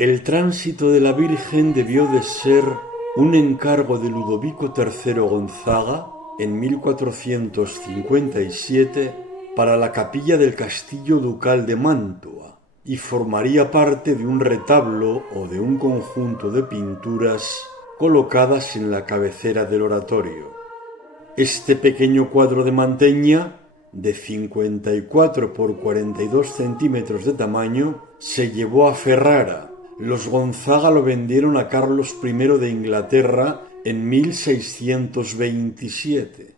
El tránsito de la Virgen debió de ser un encargo de Ludovico III Gonzaga en 1457 para la capilla del Castillo Ducal de Mantua y formaría parte de un retablo o de un conjunto de pinturas colocadas en la cabecera del oratorio. Este pequeño cuadro de Mantegna, de 54 por 42 centímetros de tamaño, se llevó a Ferrara. Los Gonzaga lo vendieron a Carlos I de Inglaterra en 1627.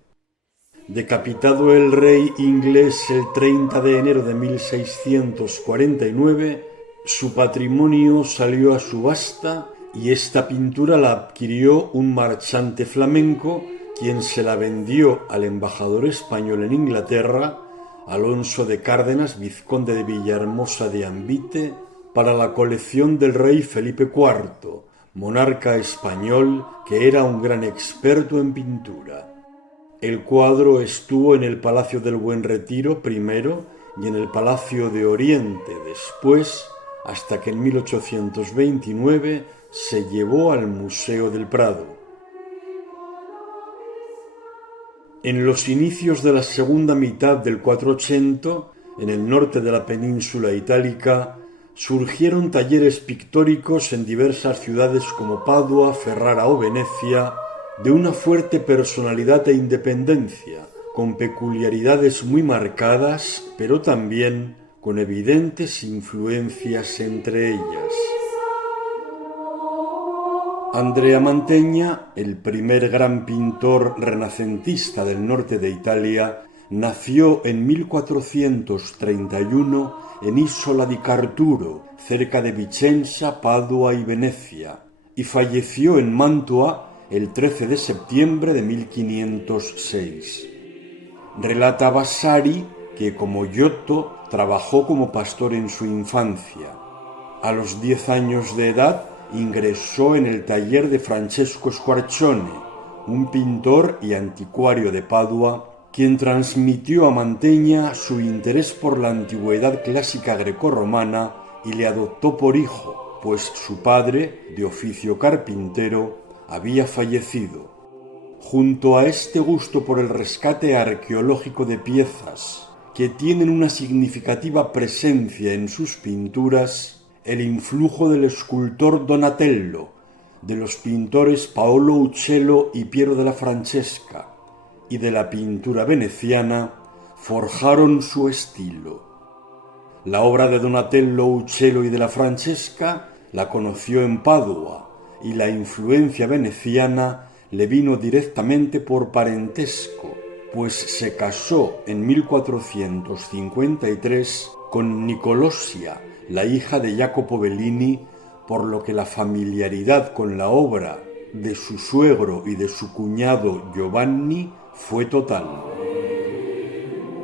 Decapitado el rey inglés el 30 de enero de 1649, su patrimonio salió a subasta y esta pintura la adquirió un marchante flamenco, quien se la vendió al embajador español en Inglaterra, Alonso de Cárdenas, vizconde de Villahermosa de Ambite, para la colección del rey Felipe IV, monarca español que era un gran experto en pintura. El cuadro estuvo en el Palacio del Buen Retiro primero y en el Palacio de Oriente después, hasta que en 1829 se llevó al Museo del Prado. En los inicios de la segunda mitad del 480, en el norte de la península itálica, surgieron talleres pictóricos en diversas ciudades como Padua, Ferrara o Venecia, de una fuerte personalidad e independencia, con peculiaridades muy marcadas, pero también con evidentes influencias entre ellas. Andrea Mantegna, el primer gran pintor renacentista del norte de Italia, nació en 1431 en Isola di Carturo, cerca de Vicenza, Padua y Venecia, y falleció en Mantua el 13 de septiembre de 1506. Relata Vasari que, como Giotto, trabajó como pastor en su infancia. A los 10 años de edad ingresó en el taller de Francesco Squarcione, un pintor y anticuario de Padua, quien transmitió a Mantegna su interés por la antigüedad clásica grecorromana y le adoptó por hijo, pues su padre, de oficio carpintero, había fallecido. Junto a este gusto por el rescate arqueológico de piezas que tienen una significativa presencia en sus pinturas, el influjo del escultor Donatello, de los pintores Paolo Uccello y Piero della Francesca y de la pintura veneciana forjaron su estilo. La obra de Donatello, Uccello y della Francesca la conoció en Padua, y la influencia veneciana le vino directamente por parentesco, pues se casó en 1453 con Nicolosia, la hija de Jacopo Bellini, por lo que la familiaridad con la obra de su suegro y de su cuñado Giovanni fue total.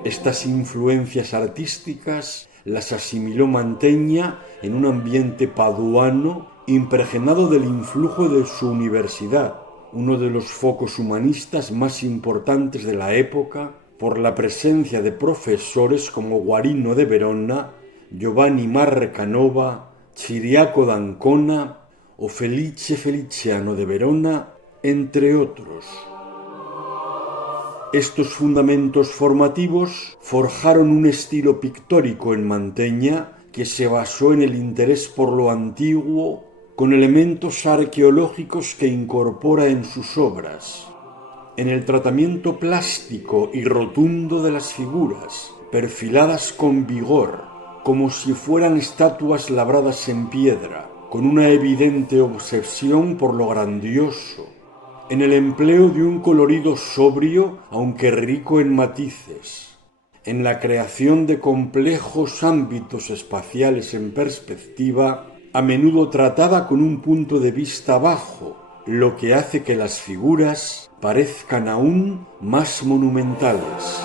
Estas influencias artísticas las asimiló Mantegna en un ambiente paduano impregnado del influjo de su universidad, uno de los focos humanistas más importantes de la época, por la presencia de profesores como Guarino de Verona, Giovanni Marcanova, Ciriaco d'Ancona o Felice Feliciano de Verona, entre otros. Estos fundamentos formativos forjaron un estilo pictórico en Mantegna que se basó en el interés por lo antiguo, con elementos arqueológicos que incorpora en sus obras, en el tratamiento plástico y rotundo de las figuras, perfiladas con vigor, como si fueran estatuas labradas en piedra, con una evidente obsesión por lo grandioso, en el empleo de un colorido sobrio, aunque rico en matices, en la creación de complejos ámbitos espaciales en perspectiva, a menudo tratada con un punto de vista bajo, lo que hace que las figuras parezcan aún más monumentales.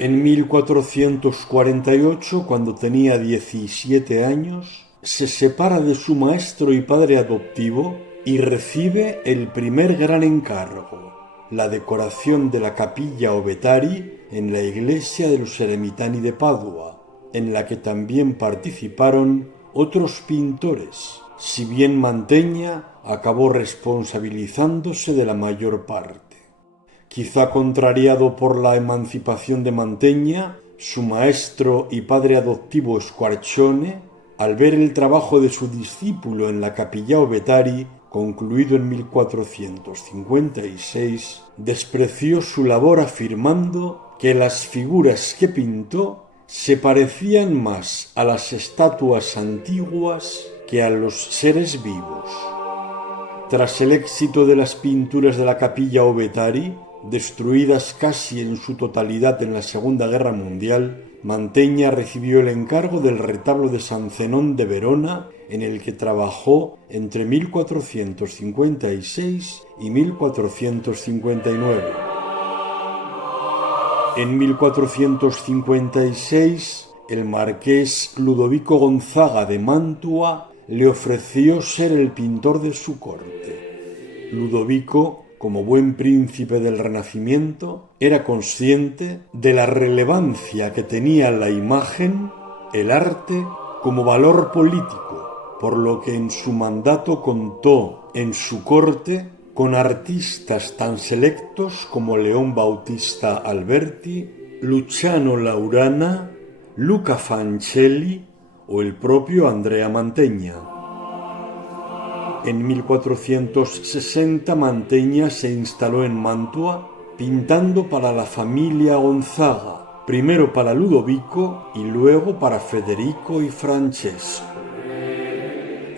En 1448, cuando tenía 17 años, se separa de su maestro y padre adoptivo y recibe el primer gran encargo, la decoración de la capilla Ovetari en la iglesia de los Eremitani de Padua, en la que también participaron otros pintores, si bien Mantegna acabó responsabilizándose de la mayor parte. Quizá contrariado por la emancipación de Mantegna, su maestro y padre adoptivo Squarcione, al ver el trabajo de su discípulo en la Capilla Ovetari, concluido en 1456, despreció su labor afirmando que las figuras que pintó se parecían más a las estatuas antiguas que a los seres vivos. Tras el éxito de las pinturas de la Capilla Ovetari, destruidas casi en su totalidad en la Segunda Guerra Mundial, Mantegna recibió el encargo del retablo de San Zenón de Verona, en el que trabajó entre 1456 y 1459. En 1456, el marqués Ludovico Gonzaga de Mantua le ofreció ser el pintor de su corte. Ludovico, como buen príncipe del Renacimiento, era consciente de la relevancia que tenía la imagen, el arte, como valor político, por lo que en su mandato contó en su corte con artistas tan selectos como León Bautista Alberti, Luciano Laurana, Luca Fancelli o el propio Andrea Mantegna. En 1460 Mantegna se instaló en Mantua pintando para la familia Gonzaga, primero para Ludovico y luego para Federico y Francesco.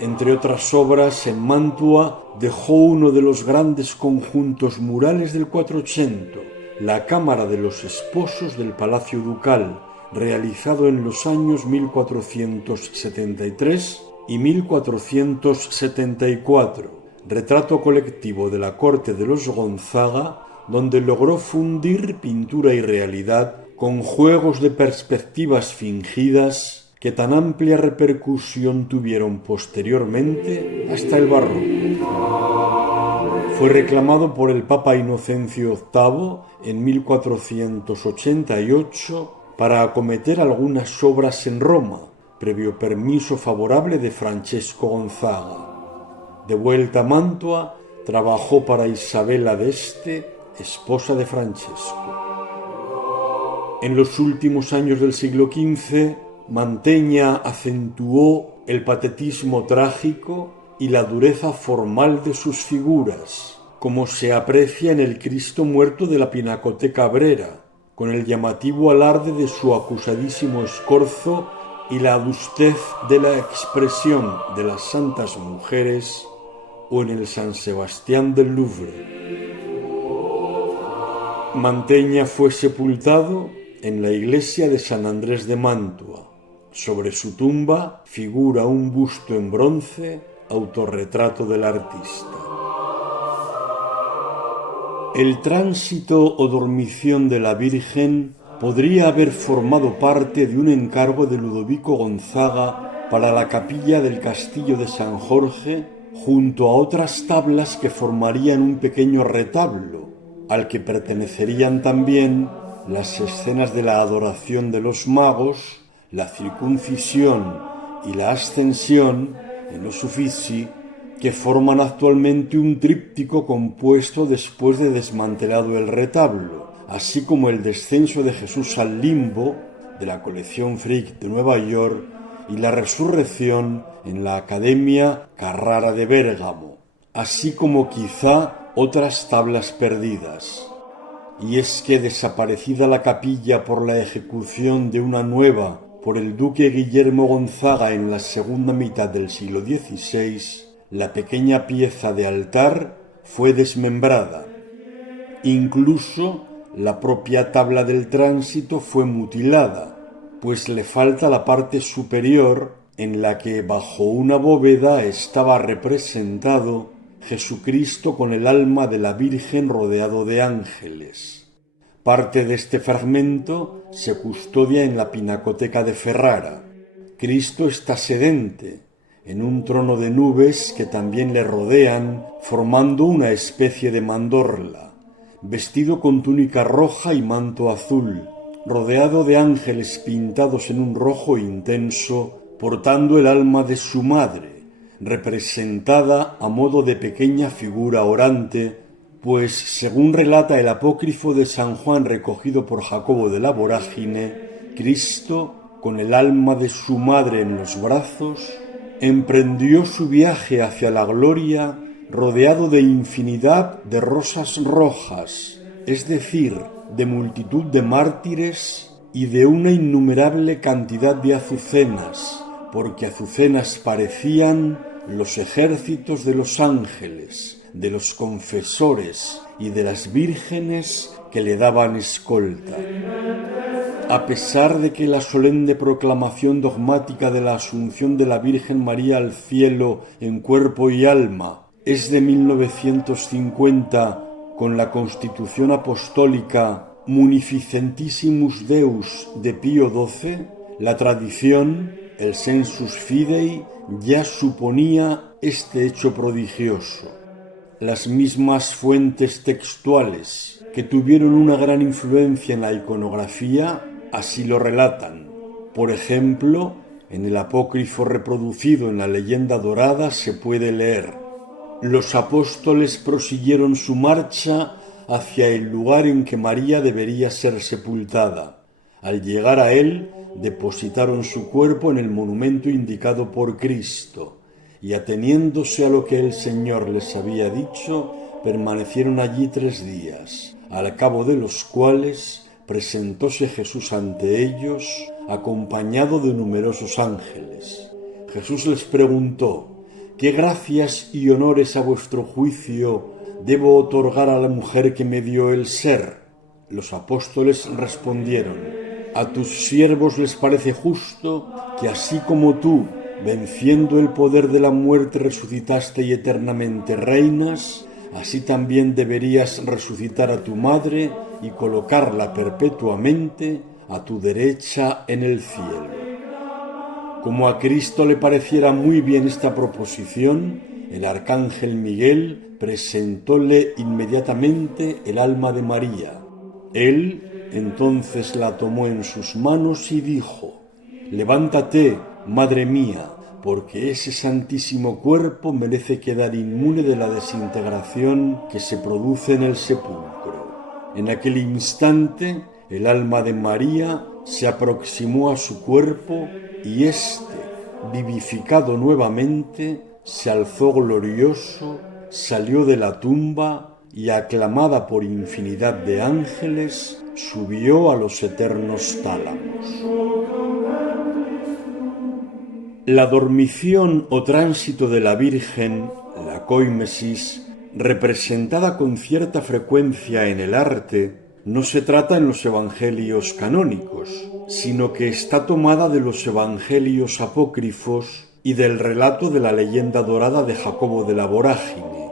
Entre otras obras, en Mantua dejó uno de los grandes conjuntos murales del Quattrocento, la Cámara de los Esposos del Palacio Ducal, realizado en los años 1473 y 1474, retrato colectivo de la corte de los Gonzaga, donde logró fundir pintura y realidad con juegos de perspectivas fingidas que tan amplia repercusión tuvieron posteriormente hasta el barroco. Fue reclamado por el Papa Inocencio VIII en 1488 para acometer algunas obras en Roma, previo permiso favorable de Francesco Gonzaga. De vuelta a Mantua, trabajó para Isabela d'Este, esposa de Francesco. En los últimos años del siglo XV, Mantegna acentuó el patetismo trágico y la dureza formal de sus figuras, como se aprecia en el Cristo muerto de la Pinacoteca Brera, con el llamativo alarde de su acusadísimo escorzo y la adustez de la expresión de las Santas Mujeres, o en el San Sebastián del Louvre. Mantegna fue sepultado en la iglesia de San Andrés de Mantua. Sobre su tumba figura un busto en bronce, autorretrato del artista. El tránsito o dormición de la Virgen podría haber formado parte de un encargo de Ludovico Gonzaga para la capilla del Castillo de San Jorge, junto a otras tablas que formarían un pequeño retablo, al que pertenecerían también las escenas de la adoración de los magos, la circuncisión y la ascensión en los Uffizi, que forman actualmente un tríptico compuesto después de desmantelado el retablo, así como el descenso de Jesús al limbo de la colección Frick de Nueva York y la resurrección en la Academia Carrara de Bérgamo, así como quizá otras tablas perdidas. Y es que, desaparecida la capilla por la ejecución de una nueva por el duque Guillermo Gonzaga en la segunda mitad del siglo XVI, la pequeña pieza de altar fue desmembrada. Incluso la propia tabla del tránsito fue mutilada, pues le falta la parte superior en la que bajo una bóveda estaba representado Jesucristo con el alma de la Virgen rodeado de ángeles. Parte de este fragmento se custodia en la Pinacoteca de Ferrara. Cristo está sedente, en un trono de nubes que también le rodean, formando una especie de mandorla, vestido con túnica roja y manto azul, rodeado de ángeles pintados en un rojo intenso, portando el alma de su madre, representada a modo de pequeña figura orante, pues según relata el apócrifo de San Juan recogido por Jacobo de la Vorágine, Cristo, con el alma de su madre en los brazos, emprendió su viaje hacia la gloria rodeado de infinidad de rosas rojas, es decir, de multitud de mártires y de una innumerable cantidad de azucenas, porque azucenas parecían los ejércitos de los ángeles, de los confesores y de las vírgenes que le daban escolta. A pesar de que la solemne proclamación dogmática de la Asunción de la Virgen María al cielo en cuerpo y alma es de 1950, con la Constitución Apostólica Munificentissimus Deus de Pío XII, la tradición, el sensus fidei, ya suponía este hecho prodigioso. Las mismas fuentes textuales que tuvieron una gran influencia en la iconografía así lo relatan. Por ejemplo, en el apócrifo reproducido en la leyenda dorada se puede leer: los apóstoles prosiguieron su marcha hacia el lugar en que María debería ser sepultada. Al llegar a él, depositaron su cuerpo en el monumento indicado por Cristo, y ateniéndose a lo que el Señor les había dicho, permanecieron allí 3 días, al cabo de los cuales presentóse Jesús ante ellos, acompañado de numerosos ángeles. Jesús les preguntó: ¿qué gracias y honores a vuestro juicio debo otorgar a la mujer que me dio el ser? Los apóstoles respondieron: a tus siervos les parece justo que así como tú, venciendo el poder de la muerte, resucitaste y eternamente reinas, así también deberías resucitar a tu madre y colocarla perpetuamente a tu derecha en el cielo. Como a Cristo le pareciera muy bien esta proposición, el arcángel Miguel presentóle inmediatamente el alma de María. Él entonces la tomó en sus manos y dijo: levántate, madre mía, porque ese santísimo cuerpo merece quedar inmune de la desintegración que se produce en el sepulcro. En aquel instante, el alma de María se aproximó a su cuerpo y éste, vivificado nuevamente, se alzó glorioso, salió de la tumba y, aclamada por infinidad de ángeles, subió a los eternos tálamos. La dormición o tránsito de la Virgen, la coimesis, representada con cierta frecuencia en el arte, no se trata en los evangelios canónicos, sino que está tomada de los evangelios apócrifos y del relato de la leyenda dorada de Jacobo de la Vorágine.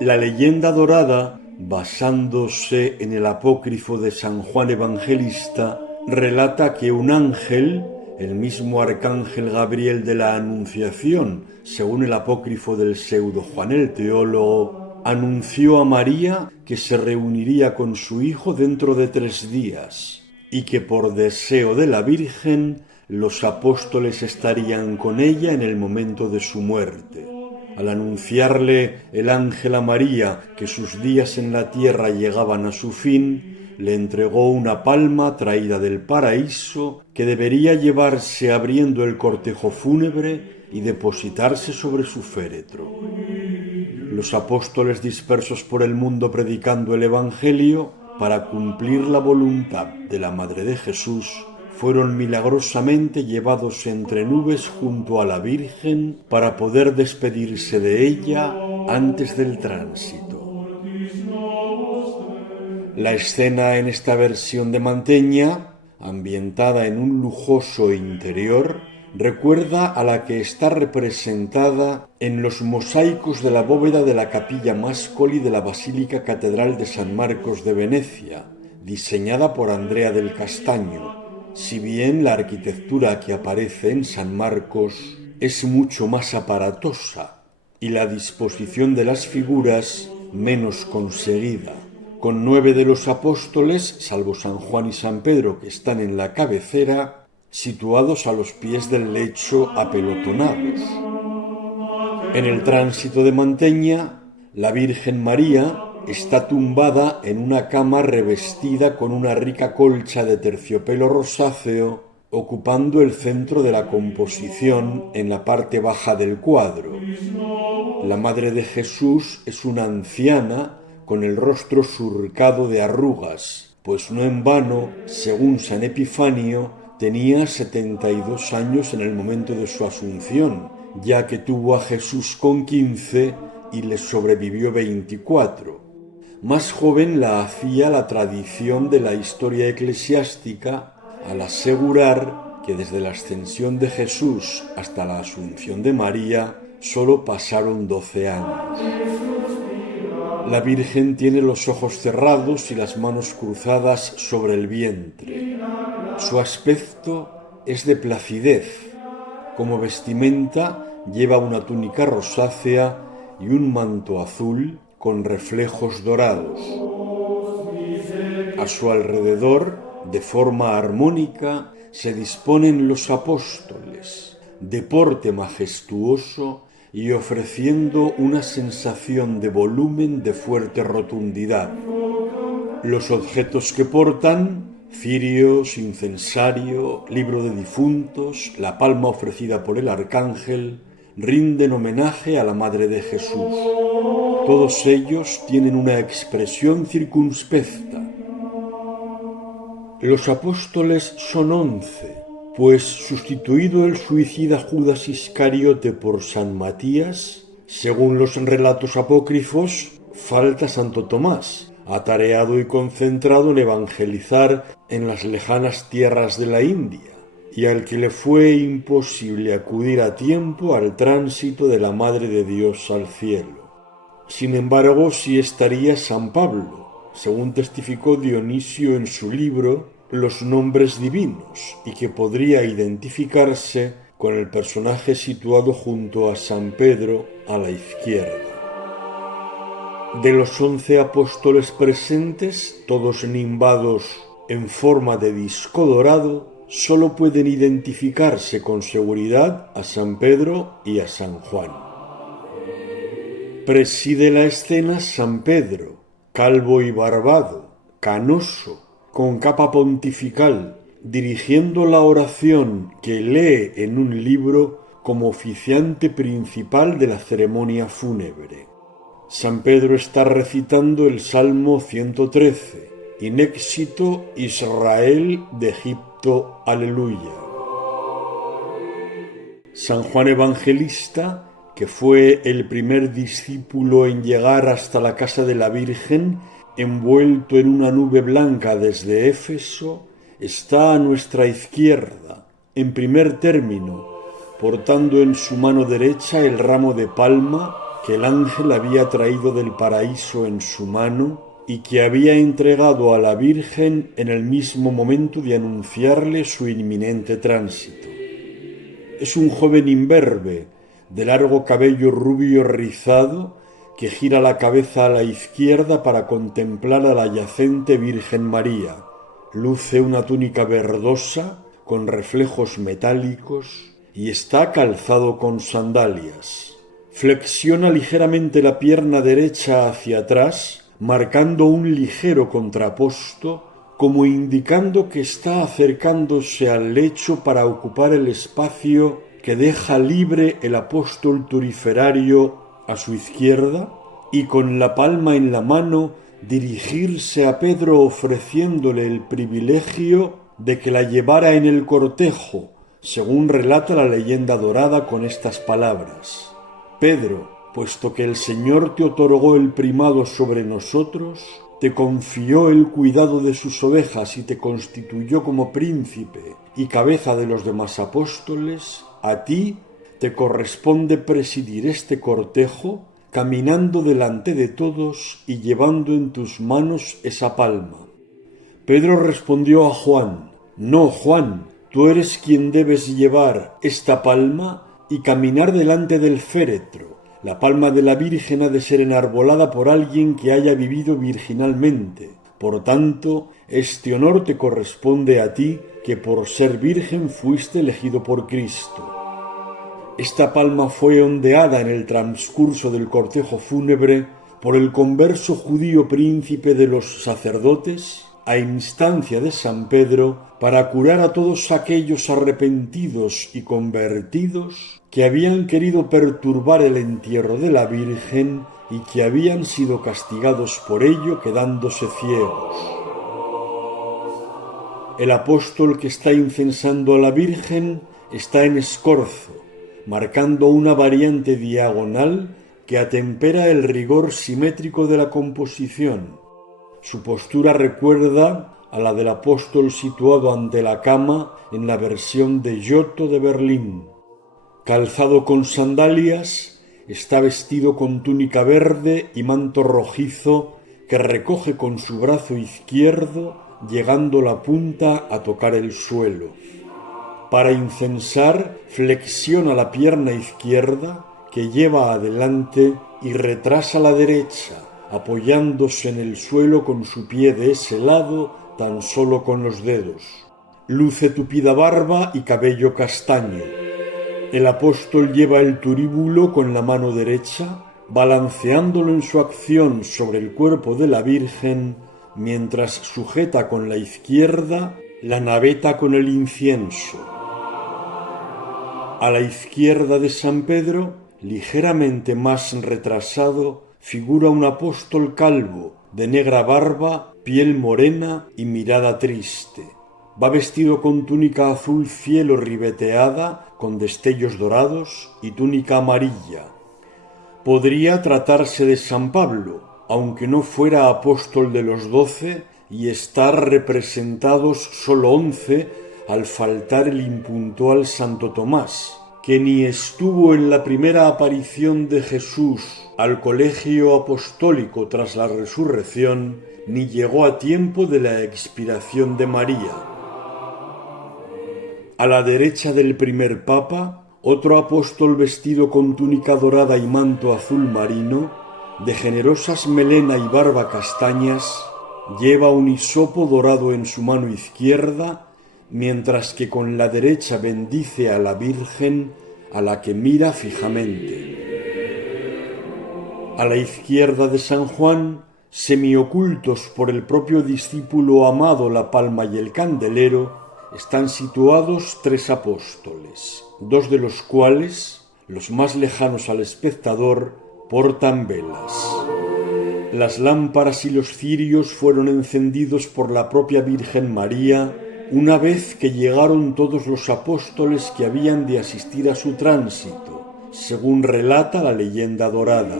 La leyenda dorada, basándose en el apócrifo de San Juan Evangelista, relata que un ángel, el mismo arcángel Gabriel de la Anunciación, según el apócrifo del pseudo Juan el Teólogo, anunció a María que se reuniría con su hijo dentro de 3 días y que por deseo de la Virgen los apóstoles estarían con ella en el momento de su muerte. Al anunciarle el ángel a María que sus días en la tierra llegaban a su fin, le entregó una palma traída del paraíso que debería llevarse abriendo el cortejo fúnebre y depositarse sobre su féretro. Los apóstoles dispersos por el mundo predicando el Evangelio, para cumplir la voluntad de la Madre de Jesús, fueron milagrosamente llevados entre nubes junto a la Virgen para poder despedirse de ella antes del tránsito. La escena en esta versión de Manteña, ambientada en un lujoso interior, recuerda a la que está representada en los mosaicos de la bóveda de la capilla Mascoli de la Basílica Catedral de San Marcos de Venecia, diseñada por Andrea del Castaño, si bien la arquitectura que aparece en San Marcos es mucho más aparatosa y la disposición de las figuras menos conseguida. Con 9 de los apóstoles, salvo San Juan y San Pedro que están en la cabecera, situados a los pies del lecho apelotonados. En el tránsito de Manteña, la Virgen María está tumbada en una cama revestida con una rica colcha de terciopelo rosáceo, ocupando el centro de la composición en la parte baja del cuadro. La Madre de Jesús es una anciana con el rostro surcado de arrugas, pues no en vano, según San Epifanio, tenía 72 años en el momento de su asunción, ya que tuvo a Jesús con 15 y le sobrevivió 24. Más joven la hacía la tradición de la historia eclesiástica al asegurar que desde la ascensión de Jesús hasta la asunción de María solo pasaron 12 años. La Virgen tiene los ojos cerrados y las manos cruzadas sobre el vientre. Su aspecto es de placidez. Como vestimenta lleva una túnica rosácea y un manto azul con reflejos dorados. A su alrededor, de forma armónica, se disponen los apóstoles, de porte majestuoso y ofreciendo una sensación de volumen de fuerte rotundidad. Los objetos que portan, cirios, incensario, libro de difuntos, la palma ofrecida por el arcángel, rinden homenaje a la Madre de Jesús. Todos ellos tienen una expresión circunspecta. Los apóstoles son 11, pues sustituido el suicida Judas Iscariote por San Matías, según los relatos apócrifos, falta Santo Tomás, atareado y concentrado en evangelizar en las lejanas tierras de la India, y al que le fue imposible acudir a tiempo al tránsito de la Madre de Dios al cielo. Sin embargo, sí estaría San Pablo, según testificó Dionisio en su libro Los nombres divinos, y que podría identificarse con el personaje situado junto a San Pedro a la izquierda. De los 11 apóstoles presentes, todos nimbados en forma de disco dorado, solo pueden identificarse con seguridad a San Pedro y a San Juan. Preside la escena San Pedro, calvo y barbado, canoso, con capa pontifical, dirigiendo la oración que lee en un libro como oficiante principal de la ceremonia fúnebre. San Pedro está recitando el Salmo 113, In éxito Israel de Egipto, aleluya. San Juan Evangelista, que fue el primer discípulo en llegar hasta la casa de la Virgen, envuelto en una nube blanca desde Éfeso, está a nuestra izquierda, en primer término, portando en su mano derecha el ramo de palma que el ángel había traído del paraíso en su mano y que había entregado a la Virgen en el mismo momento de anunciarle su inminente tránsito. Es un joven imberbe, de largo cabello rubio rizado, que gira la cabeza a la izquierda para contemplar a la yacente Virgen María. Luce una túnica verdosa con reflejos metálicos y está calzado con sandalias. Flexiona ligeramente la pierna derecha hacia atrás, marcando un ligero contraposto, como indicando que está acercándose al lecho para ocupar el espacio que deja libre el apóstol turiferario a su izquierda, y con la palma en la mano dirigirse a Pedro ofreciéndole el privilegio de que la llevara en el cortejo, según relata la leyenda dorada con estas palabras: Pedro, puesto que el Señor te otorgó el primado sobre nosotros, te confió el cuidado de sus ovejas y te constituyó como príncipe y cabeza de los demás apóstoles, a ti te corresponde presidir este cortejo, caminando delante de todos y llevando en tus manos esa palma. Pedro respondió a Juan: No, Juan, tú eres quien debes llevar esta palma y caminar delante del féretro. La palma de la Virgen ha de ser enarbolada por alguien que haya vivido virginalmente. Por tanto, Este honor te corresponde a ti, que por ser virgen fuiste elegido por Cristo. Esta palma fue ondeada en el transcurso del cortejo fúnebre por el converso judío príncipe de los sacerdotes, a instancia de San Pedro, para curar a todos aquellos arrepentidos y convertidos que habían querido perturbar el entierro de la Virgen y que habían sido castigados por ello quedándose ciegos. El apóstol que está incensando a la Virgen está en escorzo, marcando una variante diagonal que atempera el rigor simétrico de la composición. Su postura recuerda a la del apóstol situado ante la cama en la versión de Giotto de Berlín. Calzado con sandalias, está vestido con túnica verde y manto rojizo que recoge con su brazo izquierdo, llegando la punta a tocar el suelo. Para incensar, flexiona la pierna izquierda, que lleva adelante, y retrasa la derecha, apoyándose en el suelo con su pie de ese lado tan solo con los dedos. Luce tupida barba y cabello castaño. El apóstol lleva el turíbulo con la mano derecha, balanceándolo en su acción sobre el cuerpo de la Virgen, mientras sujeta con la izquierda la naveta con el incienso. A la izquierda de San Pedro, ligeramente más retrasado, figura un apóstol calvo, de negra barba, piel morena y mirada triste. Va vestido con túnica azul cielo ribeteada, con destellos dorados y túnica amarilla. Podría tratarse de San Pablo, aunque no fuera apóstol de los 12 y estar representados solo 11 al faltar el impuntual Santo Tomás, que ni estuvo en la primera aparición de Jesús al colegio apostólico tras la resurrección, ni llegó a tiempo de la expiración de María. A la derecha del primer papa, otro apóstol vestido con túnica dorada y manto azul marino, de generosas melena y barba castañas, lleva un hisopo dorado en su mano izquierda, mientras que con la derecha bendice a la Virgen, a la que mira fijamente. A la izquierda de San Juan, semiocultos por el propio discípulo amado la palma y el candelero, están situados 3 apóstoles, 2 de los cuales, los más lejanos al espectador, portan velas. Las lámparas y los cirios fueron encendidos por la propia Virgen María una vez que llegaron todos los apóstoles que habían de asistir a su tránsito, según relata la leyenda dorada.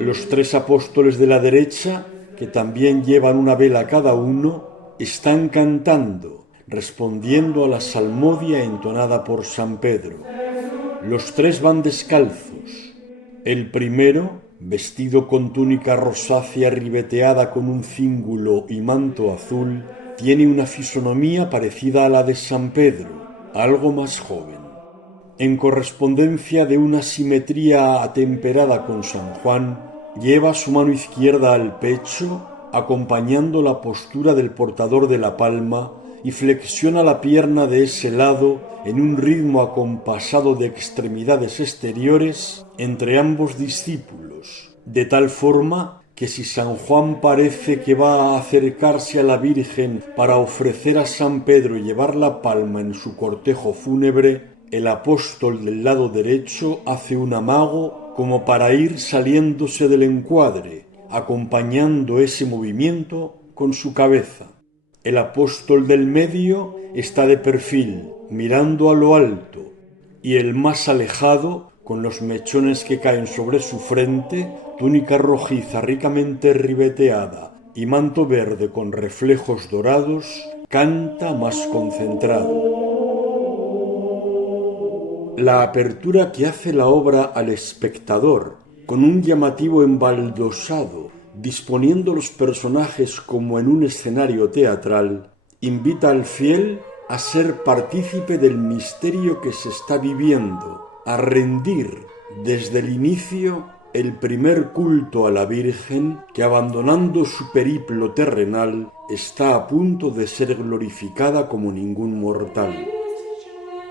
Los 3 apóstoles de la derecha, que también llevan una vela cada uno, están cantando, respondiendo a la salmodia entonada por San Pedro. Los 3 van descalzos. El primero, vestido con túnica rosácea ribeteada con un cíngulo y manto azul, tiene una fisonomía parecida a la de San Pedro, algo más joven. En correspondencia de una simetría atemperada con San Juan, lleva su mano izquierda al pecho, acompañando la postura del portador de la palma, y flexiona la pierna de ese lado en un ritmo acompasado de extremidades exteriores entre ambos discípulos, de tal forma que si San Juan parece que va a acercarse a la Virgen para ofrecer a San Pedro llevar la palma en su cortejo fúnebre, el apóstol del lado derecho hace un amago como para ir saliéndose del encuadre, acompañando ese movimiento con su cabeza. El apóstol del medio está de perfil, mirando a lo alto, y el más alejado, con los mechones que caen sobre su frente, túnica rojiza ricamente ribeteada y manto verde con reflejos dorados, canta más concentrado. La apertura que hace la obra al espectador, con un llamativo embaldosado, disponiendo los personajes como en un escenario teatral, invita al fiel a ser partícipe del misterio que se está viviendo, a rendir desde el inicio el primer culto a la Virgen que, abandonando su periplo terrenal, está a punto de ser glorificada como ningún mortal.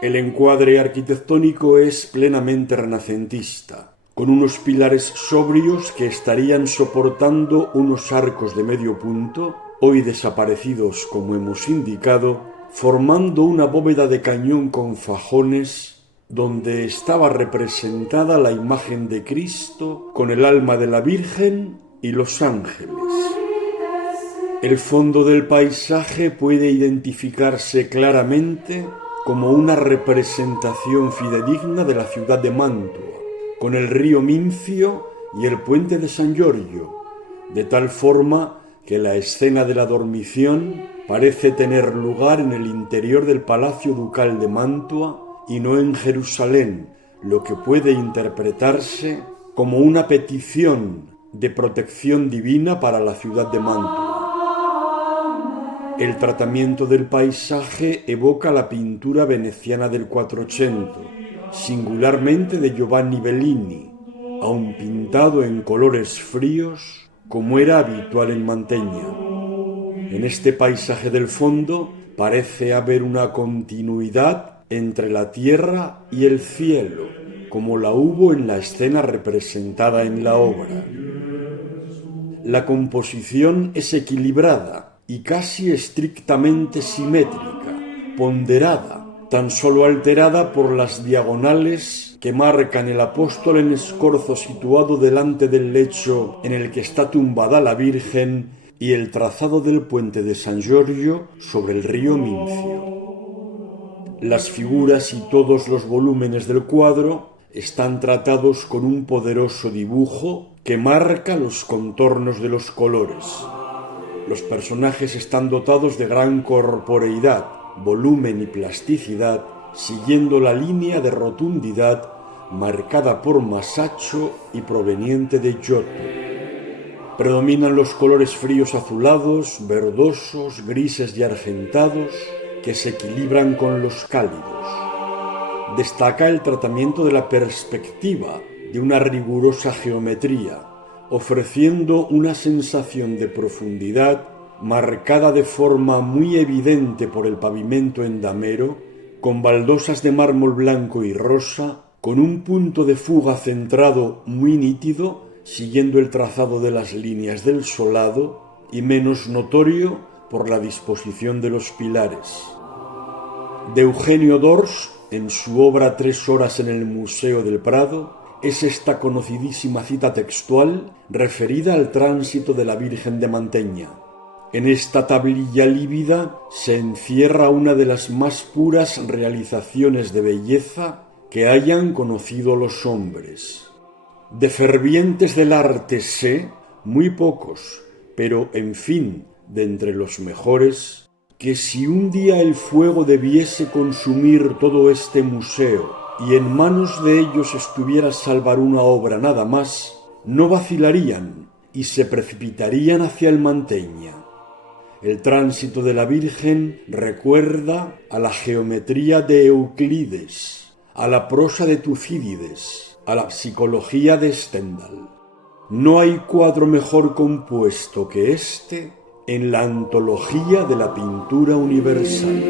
El encuadre arquitectónico es plenamente renacentista, con unos pilares sobrios que estarían soportando unos arcos de medio punto, hoy desaparecidos como hemos indicado, formando una bóveda de cañón con fajones donde estaba representada la imagen de Cristo con el alma de la Virgen y los ángeles. El fondo del paisaje puede identificarse claramente como una representación fidedigna de la ciudad de Mantua, con el río Mincio y el puente de San Giorgio, de tal forma que la escena de la dormición parece tener lugar en el interior del Palacio Ducal de Mantua y no en Jerusalén, lo que puede interpretarse como una petición de protección divina para la ciudad de Mantua. El tratamiento del paisaje evoca la pintura veneciana del 480, singularmente de Giovanni Bellini, aun pintado en colores fríos como era habitual en Mantegna. En este paisaje del fondo parece haber una continuidad entre la tierra y el cielo, como la hubo en la escena representada en la obra. La composición es equilibrada y casi estrictamente simétrica, ponderada, tan solo alterada por las diagonales que marcan el apóstol en escorzo situado delante del lecho en el que está tumbada la Virgen y el trazado del puente de San Giorgio sobre el río Mincio. Las figuras y todos los volúmenes del cuadro están tratados con un poderoso dibujo que marca los contornos de los colores. Los personajes están dotados de gran corporeidad, volumen y plasticidad, siguiendo la línea de rotundidad marcada por Masaccio y proveniente de Giotto. Predominan los colores fríos azulados, verdosos, grises y argentados, que se equilibran con los cálidos. Destaca el tratamiento de la perspectiva, de una rigurosa geometría, ofreciendo una sensación de profundidad marcada de forma muy evidente por el pavimento en damero, con baldosas de mármol blanco y rosa, con un punto de fuga centrado muy nítido, siguiendo el trazado de las líneas del solado, y menos notorio por la disposición de los pilares. De Eugenio d'Ors, en su obra 3 horas en el Museo del Prado, es esta conocidísima cita textual referida al tránsito de la Virgen de Mantegna. En esta tablilla lívida se encierra una de las más puras realizaciones de belleza que hayan conocido los hombres. De fervientes del arte sé, muy pocos, pero en fin, de entre los mejores, que si un día el fuego debiese consumir todo este museo y en manos de ellos estuviera salvar una obra nada más, no vacilarían y se precipitarían hacia el Mantegna. El tránsito de la Virgen recuerda a la geometría de Euclides, a la prosa de Tucídides, a la psicología de Stendhal. No hay cuadro mejor compuesto que este en la antología de la pintura universal.